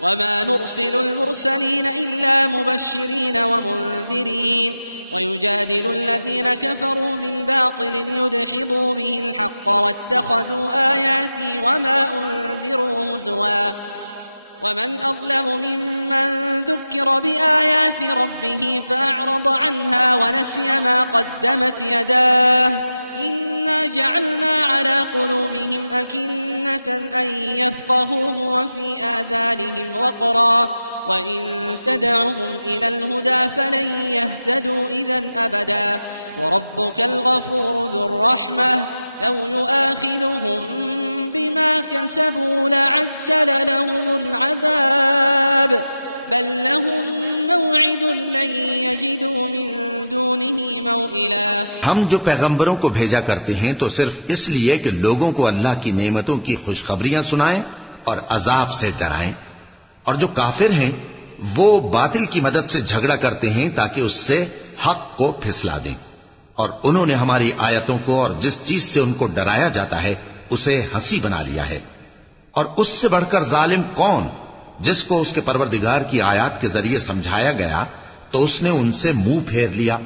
وما نرسل المرسلين إلا مبشرين ومنذرين ويجادل الذين كفروا بالباطل ليدحضوا به الحق واتخذوا آياتي وما أنذروا هزوا ومن أظلم ممن ذكر بآيات ربه فأعرض عنها ونسي ما قدمت يداه إنا جعلنا على قلوبهم أكنة أن يفقهوه وفي آذانهم وقرا وإن تدعهم إلى الهدى فلن يهتدوا إذن أبدا وربك الغفور ذو الرحمة لو يؤاخذهم بما كسبوا لعجل لهم العذاب بل لهم موعد لن يجدوا من دونه موئلا. ہم جو پیغمبروں کو بھیجا کرتے ہیں تو صرف اس لیے کہ لوگوں کو اللہ کی نعمتوں کی خوشخبریاں سنائیں اور عذاب سے ڈرائیں، اور جو کافر ہیں وہ باطل کی مدد سے جھگڑا کرتے ہیں تاکہ اس سے حق کو پھسلا دیں، اور انہوں نے ہماری آیتوں کو اور جس چیز سے ان کو ڈرایا جاتا ہے اسے ہنسی بنا لیا ہے. اور اس سے بڑھ کر ظالم کون جس کو اس کے پروردگار کی آیات کے ذریعے سمجھایا گیا تو اس نے ان سے منہ پھیر لیا،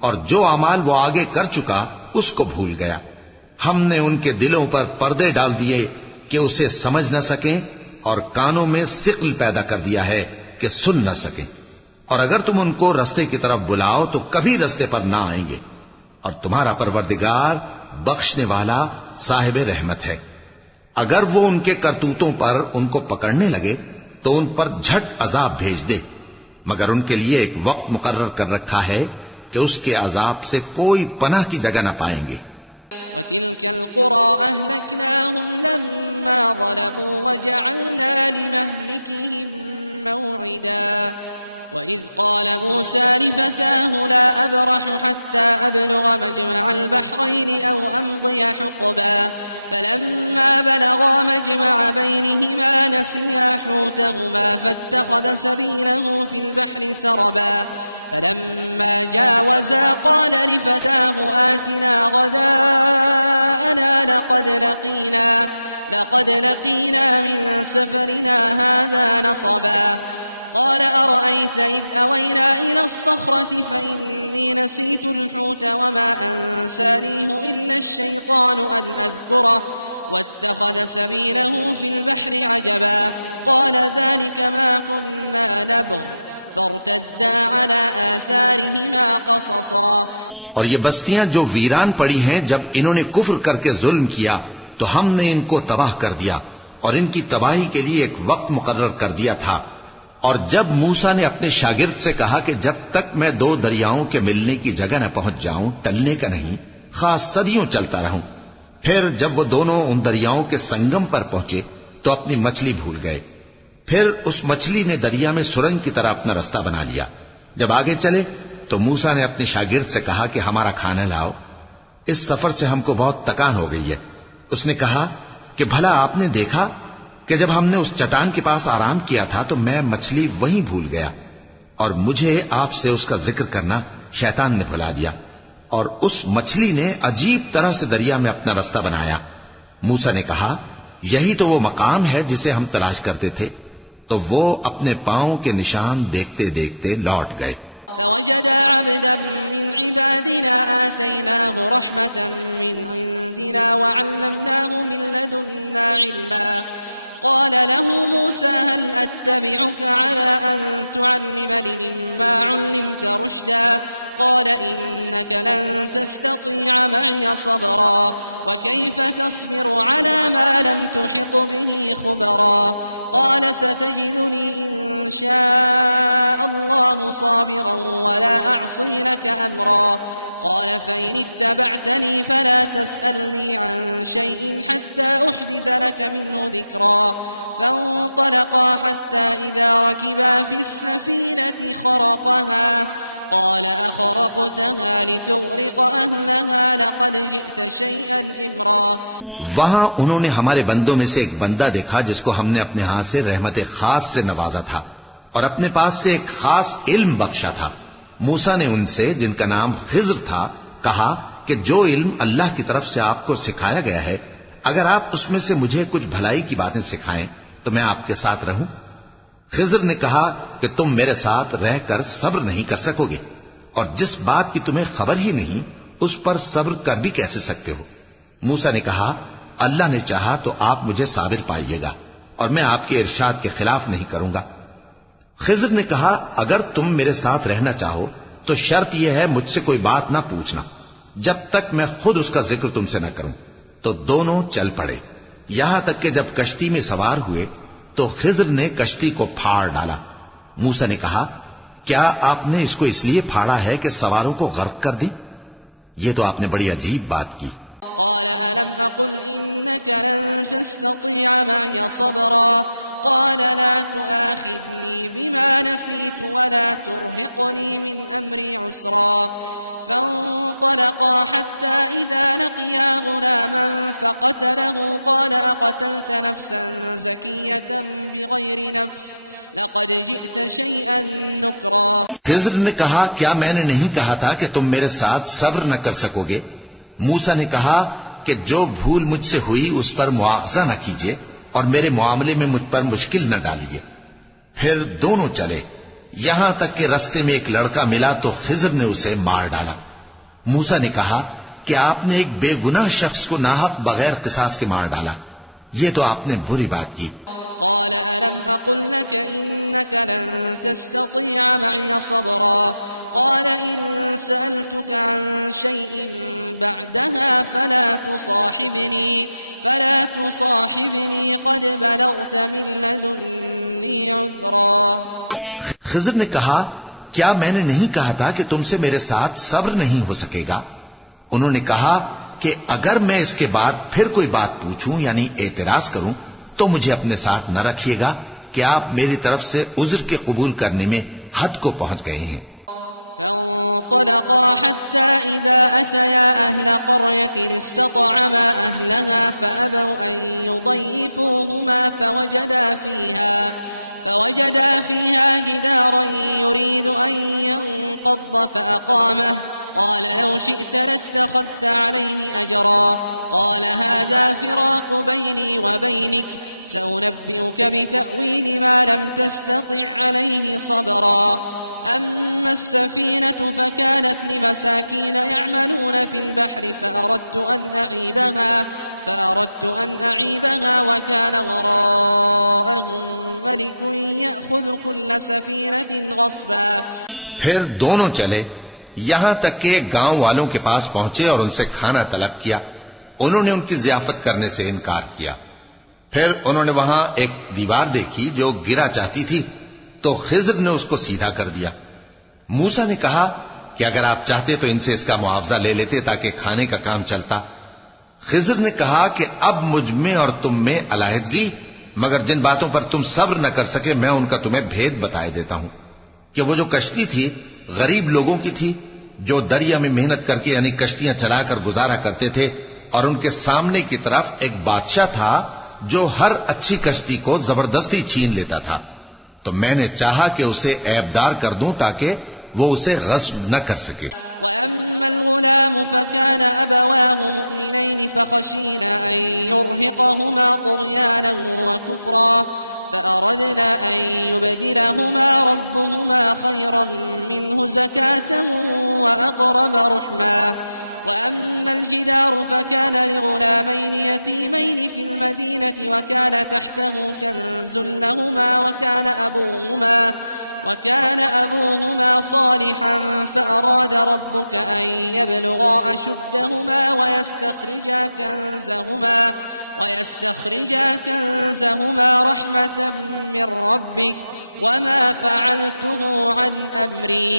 اور جو اعمال وہ آگے کر چکا اس کو بھول گیا. ہم نے ان کے دلوں پر پردے ڈال دیے کہ اسے سمجھ نہ سکیں، اور کانوں میں ثقل پیدا کر دیا ہے کہ سن نہ سکیں، اور اگر تم ان کو رستے کی طرف بلاؤ تو کبھی رستے پر نہ آئیں گے. اور تمہارا پروردگار بخشنے والا صاحب رحمت ہے. اگر وہ ان کے کرتوتوں پر ان کو پکڑنے لگے تو ان پر جھٹ عذاب بھیج دے، مگر ان کے لیے ایک وقت مقرر کر رکھا ہے کہ اس کے عذاب سے کوئی پناہ کی جگہ نہ پائیں گے. وتلك القرى أهلكناهم لما ظلموا وجعلنا لمهلكهم موعدا. وإذ قال موسى لفتاه لا أبرح حتى أبلغ مجمع البحرين أو أمضي حقبا فلما بلغا مجمع بينهما نسيا حوتهما فاتخذ سبيله في البحر سربا فلما جاوزا قال لفتاه آتنا غداءنا لقد لقينا من سفرنا هذا نصبا. قال أرأيت إذ أوينا إلى الصخرة فإني نسيت الحوت وما أنسانيه إلا الشيطان أن أذكره واتخذ سبيله في البحر عجبا. قال ذلك ما كنا نبغ فارتدا على آثارهما قصصا. اور یہ بستیاں جو ویران پڑی ہیں جب انہوں نے کفر کر کے ظلم کیا تو ہم نے ان کو تباہ کر دیا اور ان کی تباہی کے لیے ایک وقت مقرر کر دیا تھا. اور جب موسیٰ نے اپنے شاگرد سے کہا کہ جب تک میں دو دریاؤں کے ملنے کی جگہ نہ پہنچ جاؤں ٹلنے کا نہیں، خاص صدیوں چلتا رہوں، پھر جب وہ دونوں ان دریاؤں کے سنگم پر پہنچے تو اپنی مچھلی بھول گئے. پھر اس مچھلی نے دریا میں سرنگ کی طرح اپنا رستہ بنا لیا. جب آگے چلے تو موسیٰ نے اپنے شاگرد سے کہا کہ ہمارا کھانا لاؤ، اس سفر سے ہم کو بہت تکان ہو گئی ہے. اس نے کہا کہ بھلا آپ نے دیکھا کہ جب ہم نے اس چٹان کے پاس آرام کیا تھا تو میں مچھلی وہیں بھول گیا، اور مجھے آپ سے اس کا ذکر کرنا شیطان نے بھلا دیا، اور اس مچھلی نے عجیب طرح سے دریا میں اپنا رستہ بنایا. موسیٰ نے کہا یہی تو وہ مقام ہے جسے ہم تلاش کرتے تھے. تو وہ اپنے پاؤں کے نشان دیکھتے دیکھتے لوٹ گئے. فوجد عبدا من عبادنا آتيناه رحمة من عندنا وعلمناه من لدنا علما. قال له موسى هل أتبعك على أن تعلمني مما علمت رشدا. قال إنك لن تستطيع معي صبرا وكيف تصبر على ما لم تحط به خبرا. قال ستجدني إن شاء الله صابرا ولا أعصي لك أمرا. قال فإن اتبعتني فلا تسألني عن شيء حتى أحدث لك منه ذكرا. فانطلقا حتى إذا ركبا في السفينة خرقها قال أخرقتها لتغرق أهلها لقد جئت شيئا إمرا. وہاں انہوں نے ہمارے بندوں میں سے ایک بندہ دیکھا جس کو ہم نے اپنے ہاں سے رحمت خاص سے نوازا تھا اور اپنے پاس سے ایک خاص علم بخشا تھا. موسیٰ نے ان سے جن کا نام خضر تھا کہا کہ جو علم اللہ کی طرف سے آپ کو سکھایا گیا ہے اگر آپ اس میں سے مجھے کچھ بھلائی کی باتیں سکھائیں تو میں آپ کے ساتھ رہوں. خضر نے کہا کہ تم میرے ساتھ رہ کر صبر نہیں کر سکو گے، اور جس بات کی تمہیں خبر ہی نہیں اس پر صبر کر بھی کیسے سکتے ہو؟ موسیٰ نے کہا اللہ نے چاہا تو آپ مجھے صابر پائیے گا، اور میں آپ کے ارشاد کے خلاف نہیں کروں گا۔ خضر نے کہا اگر تم میرے ساتھ رہنا چاہو تو شرط یہ ہے مجھ سے کوئی بات نہ پوچھنا جب تک میں خود اس کا ذکر تم سے نہ کروں۔ تو دونوں چل پڑے، یہاں تک کہ جب کشتی میں سوار ہوئے تو خضر نے کشتی کو پھاڑ ڈالا۔ موسیٰ نے کہا کیا آپ نے اس کو اس لیے پھاڑا ہے کہ سواروں کو غرق کر دیں؟ یہ تو آپ نے بڑی عجیب بات کی۔ قال ألم أقل إنك لن تستطيع معي صبرا قال لا تؤاخذني بما نسيت ولا ترهقني من أمري عسرا فانطلقا حتى إذا لقيا غلاما فقتله قال أقتلت نفسا زكية بغير نفس لقد جئت شيئا نكرا۔ خضر نے کہا کیا میں نے نہیں کہا تھا کہ تم میرے ساتھ صبر نہ کر سکو گے؟ موسیٰ نے کہا کہ جو بھول مجھ سے ہوئی اس پر مواخذہ نہ کیجیے اور میرے معاملے میں مجھ پر مشکل نہ ڈالیے۔ پھر دونوں چلے، یہاں تک کہ رستے میں ایک لڑکا ملا تو خضر نے اسے مار ڈالا۔ موسیٰ نے کہا کہ آپ نے ایک بے گناہ شخص کو ناحق بغیر قصاص کے مار ڈالا، یہ تو آپ نے بری بات کی۔ قال ألم أقل لك إنك لن تستطيع معي صبرا قال إن سألتك عن شيء بعدها فلا تصاحبني قد بلغت من لدني عذرا۔ خضر نے کہا کیا میں نے نہیں کہا تھا کہ تم سے میرے ساتھ صبر نہیں ہو سکے گا؟ انہوں نے کہا کہ اگر میں اس کے بعد پھر کوئی بات پوچھوں یعنی اعتراض کروں تو مجھے اپنے ساتھ نہ رکھیے گا کہ آپ میری طرف سے عذر کے قبول کرنے میں حد کو پہنچ گئے ہیں۔ فانطلقا حتى إذا أتيا أهل قرية استطعما أهلها فأبوا أن يضيفوهما فوجدا فيها جدارا يريد أن ينقض فأقامه قال لو شئت لاتخذت عليه أجرا قال هذا فراق بيني وبينك سأنبئك بتأويل ما لم تستطع عليه صبرا أما السفينة فكانت لمساكين يعملون في البحر فأردت أن أعيبها وكان وراءهم ملك يأخذ كل سفينة غصبا۔ پھر دونوں چلے یہاں تک کہ گاؤں والوں کے پاس پہنچے اور ان سے کھانا طلب کیا۔ انہوں نے ان کی ضیافت کرنے سے انکار کیا۔ پھر انہوں نے وہاں ایک دیوار دیکھی جو گرا چاہتی تھی تو خضر نے اس کو سیدھا کر دیا۔ موسیٰ نے کہا کہ اگر آپ چاہتے تو ان سے اس کا معاوضہ لے لیتے تاکہ کھانے کا کام چلتا۔ خضر نے کہا کہ اب مجھ میں اور تم میں علیحدگی، مگر جن باتوں پر تم صبر نہ کر سکے میں ان کا تمہیں بھید بتائے دیتا ہوں کہ وہ جو کشتی تھی غریب لوگوں کی تھی جو دریا میں محنت کر کے یعنی کشتیاں چلا کر گزارا کرتے تھے، اور ان کے سامنے کی طرف ایک بادشاہ تھا جو ہر اچھی کشتی کو زبردستی چھین لیتا تھا، تو میں نے چاہا کہ اسے عیبدار کر دوں تاکہ وہ اسے غصب نہ کر سکے۔ وَأَمَّا الْغُلَامُ فَكَانَ أَبَوَاهُ مُؤْمِنَيْنِ فَخَشِينَا أَن يُرْهِقَهُمَا طُغْيَانًا وَكُفْرًا فَأَرَدْنَا أَن يُبْدِلَهُمَا رَبُّهُمَا خَيْرًا مِّنْهُ زَكَاةً وَأَقْرَبَ رُحْمًا وَأَمَّا الْجِدَارُ فَكَانَ لِغُلَامَيْنِ يَتِيمَيْنِ فِي الْمَدِينَةِ وَكَانَ تَحْتَهُ كَنزٌ لَّهُمَا وكان أبوهما صالحا فأراد ربك أن يبلغا أشدهما ويستخرجا كنزهما رحمة من ربك وما فعلته عن أمري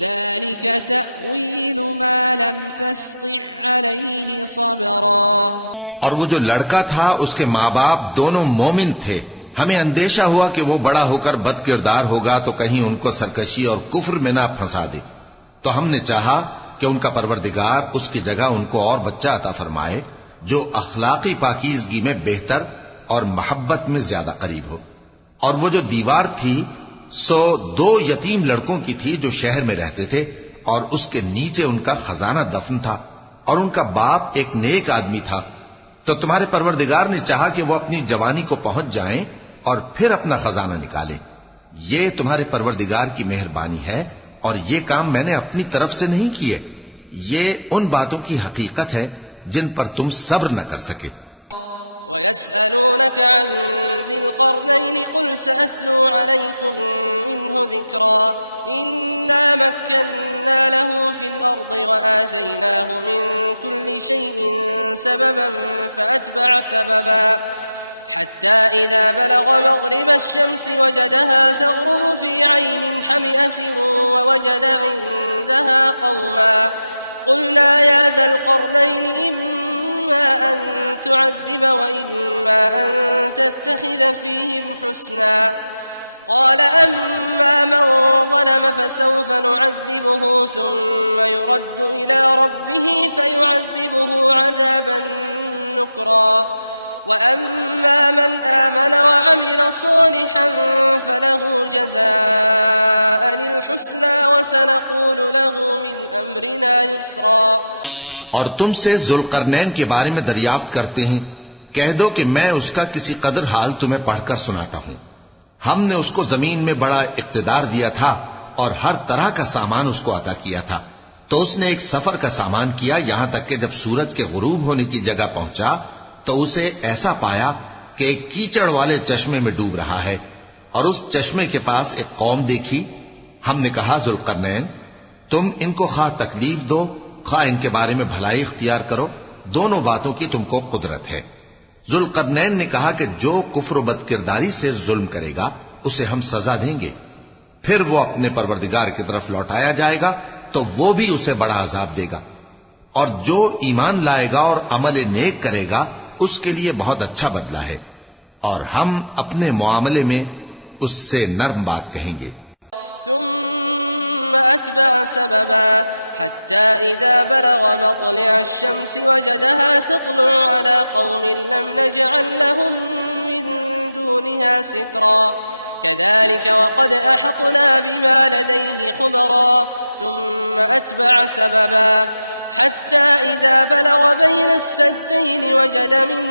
ذلك تأويل ما لم تستطع عليه صبرا۔ اور وہ جو لڑکا تھا اس کے ماں باپ دونوں مومن تھے، ہمیں اندیشہ ہوا کہ وہ بڑا ہو کر بد کردار ہوگا تو کہیں ان کو سرکشی اور کفر میں نہ پھنسا دے، تو ہم نے چاہا کہ ان کا پروردگار اس کی جگہ ان کو اور بچہ عطا فرمائے جو اخلاقی پاکیزگی میں بہتر اور محبت میں زیادہ قریب ہو۔ اور وہ جو دیوار تھی سو 2 یتیم لڑکوں کی تھی جو شہر میں رہتے تھے، اور اس کے نیچے ان کا خزانہ دفن تھا، اور ان کا باپ ایک نیک آدمی تھا، تو تمہارے پروردگار نے چاہا کہ وہ اپنی جوانی کو پہنچ جائیں اور پھر اپنا خزانہ نکالے، یہ تمہارے پروردگار کی مہربانی ہے اور یہ کام میں نے اپنی طرف سے نہیں کیے، یہ ان باتوں کی حقیقت ہے جن پر تم صبر نہ کر سکے۔ ويسألونك عن ذي القرنين قل سأتلو عليكم منه ذكرا إنا مكنا له في الأرض وآتيناه من كل شيء سببا فأتبع سببا حتى إذا بلغ مغرب الشمس وجدها تغرب في عين حمئة ووجد عندها قوما قلنا يا ذا القرنين إما أن تعذب وإما أن تتخذ فيهم حسنا قال أما من ظلم فسوف نعذبه ثم يرد إلى ربه فيعذبه عذابا نكرا وأما من آمن وعمل صالحا فله جزاء الحسنى وسنقول له من أمرنا يسرا۔ اور تم سے ذوالقرنین کے بارے میں دریافت کرتے ہیں، کہہ دو کہ میں اس کا کسی قدر حال تمہیں پڑھ کر سناتا ہوں۔ ہم نے اس کو زمین میں بڑا اقتدار دیا تھا اور ہر طرح کا سامان اس کو عطا کیا تھا، تو اس نے ایک سفر کا سامان کیا، یہاں تک کہ جب سورج کے غروب ہونے کی جگہ پہنچا تو اسے ایسا پایا کہ ایک کیچڑ والے چشمے میں ڈوب رہا ہے، اور اس چشمے کے پاس ایک قوم دیکھی۔ ہم نے کہا ذوالقرنین تم ان کو خواہ تکلیف دو خواہ ان کے بارے میں بھلائی اختیار کرو، دونوں باتوں کی تم کو قدرت ہے۔ ذوالقرنین نے کہا کہ جو کفر و بد کرداری سے ظلم کرے گا اسے ہم سزا دیں گے، پھر وہ اپنے پروردگار کی طرف لوٹایا جائے گا تو وہ بھی اسے بڑا عذاب دے گا، اور جو ایمان لائے گا اور عمل نیک کرے گا اس کے لیے بہت اچھا بدلہ ہے، اور ہم اپنے معاملے میں اس سے نرم بات کہیں گے۔ ثم أتبع سببا حتى إذا بلغ مطلع الشمس وجدها تطلع على قوم لم نجعل لهم من دونها سترا كذلك وقد أحطنا بما لديه خبرا ثم أتبع سببا حتى إذا بلغ بين السدين وجد من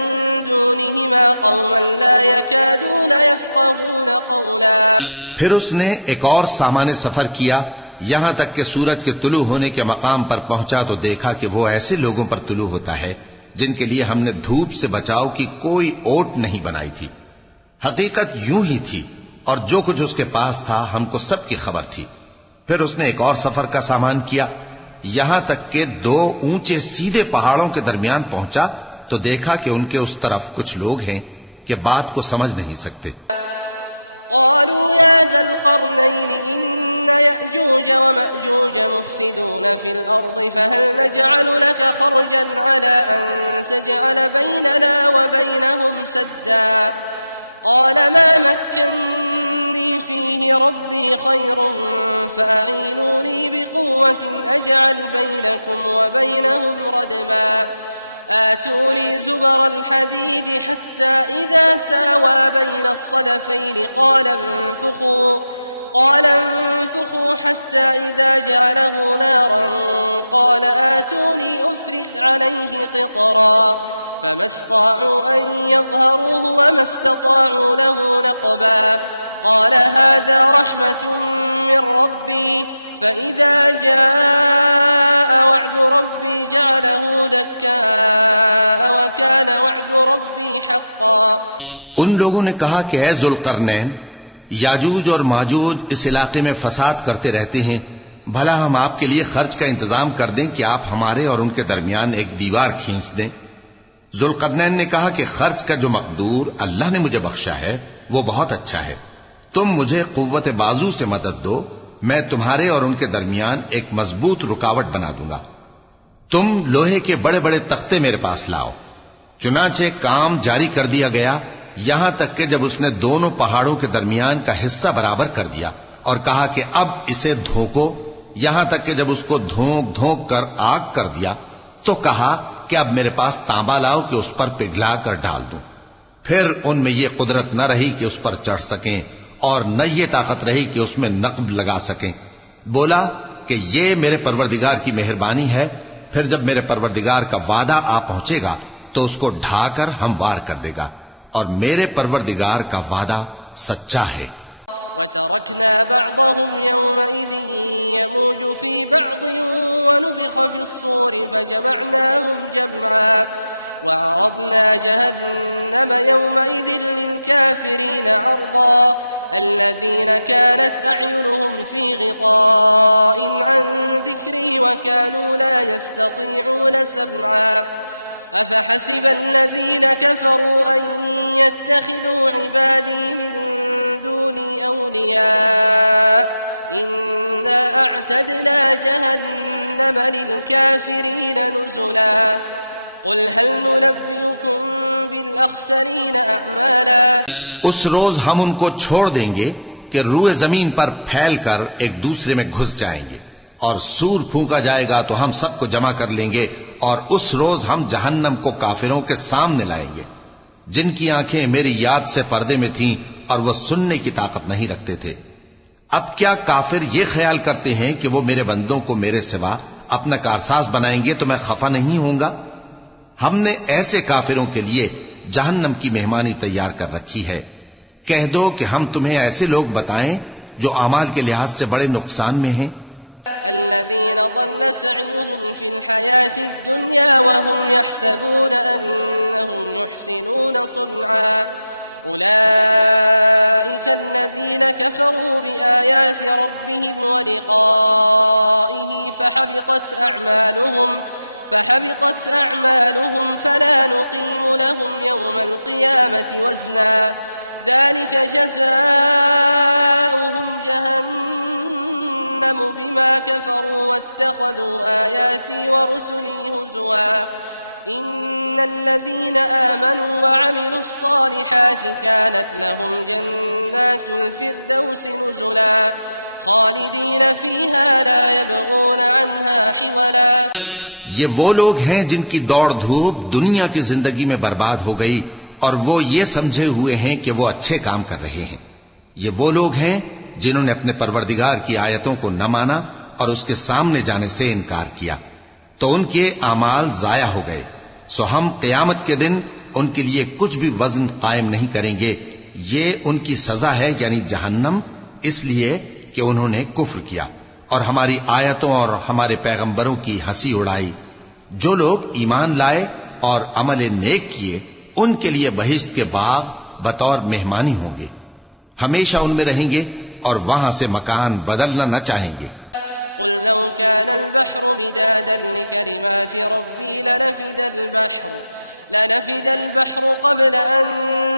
دونهما قوما لا يكادون يفقهون قولا۔ پھر اس نے ایک اور سامان سفر کیا، یہاں تک کہ سورج کے طلوع ہونے کے مقام پر پہنچا تو دیکھا کہ وہ ایسے لوگوں پر طلوع ہوتا ہے جن کے لیے ہم نے دھوپ سے بچاؤ کی کوئی اوٹ نہیں بنائی تھی۔ حقیقت یوں ہی تھی اور جو کچھ اس کے پاس تھا ہم کو سب کی خبر تھی۔ پھر اس نے ایک اور سفر کا سامان کیا، یہاں تک کہ دو اونچے سیدھے پہاڑوں کے درمیان پہنچا تو دیکھا کہ ان کے اس طرف کچھ لوگ ہیں کہ بات کو سمجھ نہیں سکتے۔ قالوا يا ذا القرنين إن يأجوج ومأجوج مفسدون في الأرض فهل نجعل لك خرجا على أن تجعل بيننا وبينهم سدا قال ما مكنني فيه ربي خير فأعينوني بقوة أجعل بينكم وبينهم ردما آتوني زبر الحديد حتى إذا ساوى بين الصدفين قال انفخوا حتى إذا جعله نارا قال آتوني أفرغ عليه قطرا فما استطاعوا أن يظهروه وما استطاعوا له نقبا قال هذا رحمة من ربي فإذا جاء وعد ربي جعله دكاء وكان وعد ربي حقا۔ ان لوگوں نے کہا کہ اے ذوالقرنین یاجوج اور ماجوج اس علاقے میں فساد کرتے رہتے ہیں، بھلا ہم آپ کے لیے خرچ کا انتظام کر دیں کہ آپ ہمارے اور ان کے درمیان ایک دیوار کھینچ دیں۔ ذوالقرنین نے کہا کہ خرچ کا جو مقدور اللہ نے مجھے بخشا ہے وہ بہت اچھا ہے، تم مجھے قوت بازو سے مدد دو، میں تمہارے اور ان کے درمیان ایک مضبوط رکاوٹ بنا دوں گا۔ تم لوہے کے بڑے بڑے تختے میرے پاس لاؤ۔ چنانچہ کام جاری کر دیا گیا، یہاں تک کہ جب اس نے دونوں پہاڑوں کے درمیان کا حصہ برابر کر دیا اور کہا کہ اب اسے دھوکو، یہاں تک کہ جب اس کو دھونک دھونک کر آگ کر دیا تو کہا کہ اب میرے پاس تانبا لاؤ کہ اس پر پگھلا کر ڈال دوں۔ پھر ان میں یہ قدرت نہ رہی کہ اس پر چڑھ سکیں اور نہ یہ طاقت رہی کہ اس میں نقب لگا سکیں۔ بولا کہ یہ میرے پروردگار کی مہربانی ہے، پھر جب میرے پروردگار کا وعدہ آ پہنچے گا تو اس کو ڈھا کر ہموار کر دے گا، اور میرے پروردگار کا وعدہ سچا ہے۔ وتركنا بعضهم يومئذ يموج في بعض ونفخ في الصور فجمعناهم جمعا وعرضنا جهنم يومئذ للكافرين عرضا الذين كانت أعينهم في غطاء عن ذكري وكانوا لا يستطيعون سمعا أفحسب الذين كفروا أن يتخذوا عبادي من دوني أولياء إنا أعتدنا جهنم للكافرين نزلا قل هل ننبئكم بالأخسرين أعمالا اس روز ہم ان کو چھوڑ دیں گے کہ روئے زمین پر پھیل کر ایک دوسرے میں گھس جائیں گے اور سور پھونکا جائے گا تو ہم سب کو جمع کر لیں گے اور اس روز ہم جہنم کو کافروں کے سامنے لائیں گے جن کی آنکھیں میری یاد سے پردے میں تھیں اور وہ سننے کی طاقت نہیں رکھتے تھے اب کیا کافر یہ خیال کرتے ہیں کہ وہ میرے بندوں کو میرے سوا اپنا کارساز بنائیں گے تو میں خفا نہیں ہوں گا؟ ہم نے ایسے کافروں کے لیے جہنم کی مہمانی تیار کر رکھی ہے۔ کہہ دو کہ ہم تمہیں ایسے لوگ بتائیں جو اعمال کے لحاظ سے بڑے نقصان میں ہیں۔ الذين ضل سعيهم في الحياة الدنيا وهم يحسبون أنهم يحسنون صنعا أولئك الذين كفروا بآيات ربهم ولقائه فحبطت أعمالهم فلا نقيم لهم يوم القيامة وزنا ذلك جزاؤهم جهنم بما كفروا واتخذوا آياتي ورسلي هزوا إن الذين آمنوا وعملوا الصالحات كانت لهم جنات الفردوس نزلا خالدين فيها لا يبغون عنها حولا۔ یہ وہ لوگ ہیں جن کی دوڑ دھوپ دنیا کی زندگی میں برباد ہو گئی اور وہ یہ سمجھے ہوئے ہیں کہ وہ اچھے کام کر رہے ہیں۔ یہ وہ لوگ ہیں جنہوں نے اپنے پروردگار کی آیتوں کو نہ مانا اور اس کے سامنے جانے سے انکار کیا تو ان کے اعمال ضائع ہو گئے، سو ہم قیامت کے دن ان کے لیے کچھ بھی وزن قائم نہیں کریں گے۔ یہ ان کی سزا ہے یعنی جہنم، اس لیے کہ انہوں نے کفر کیا اور ہماری آیتوں اور ہمارے پیغمبروں کی ہنسی اڑائی۔ جو لوگ ایمان لائے اور عمل نیک کیے ان کے لیے بہشت کے باغ بطور مہمانی ہوں گے، ہمیشہ ان میں رہیں گے اور وہاں سے مکان بدلنا نہ چاہیں گے۔ قل لو كان البحر مدادا لكلمات ربي لنفد البحر قبل أن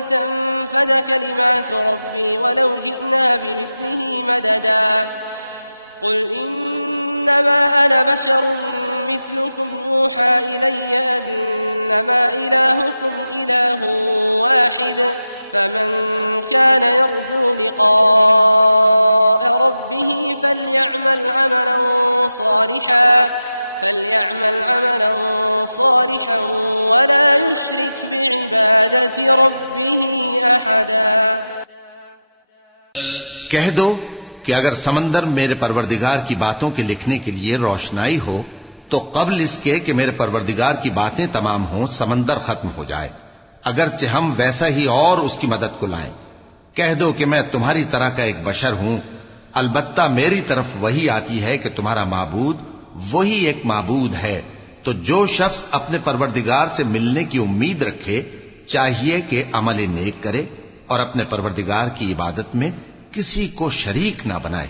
تنفد كلمات ربي ولو جئنا بمثله مددا قل إنما أنا بشر مثلكم يوحى إلي أنما إلهكم إله واحد فمن كان يرجو لقاء ربه فليعمل عملا صالحا ولا يشرك بعبادة ربه أحدا۔ کہہ دو کہ اگر سمندر میرے پروردگار کی باتوں کے لکھنے کے لیے روشنائی ہو تو قبل اس کے کہ میرے پروردگار کی باتیں تمام ہوں سمندر ختم ہو جائے، اگرچہ ہم ویسا ہی اور اس کی مدد کو لائیں۔ کہہ دو کہ میں تمہاری طرح کا ایک بشر ہوں، البتہ میری طرف وہی آتی ہے کہ تمہارا معبود وہی ایک معبود ہے، تو جو شخص اپنے پروردگار سے ملنے کی امید رکھے چاہیے کہ عمل نیک کرے اور اپنے پروردگار کی عبادت میں کسی کو شریک نہ بنائے۔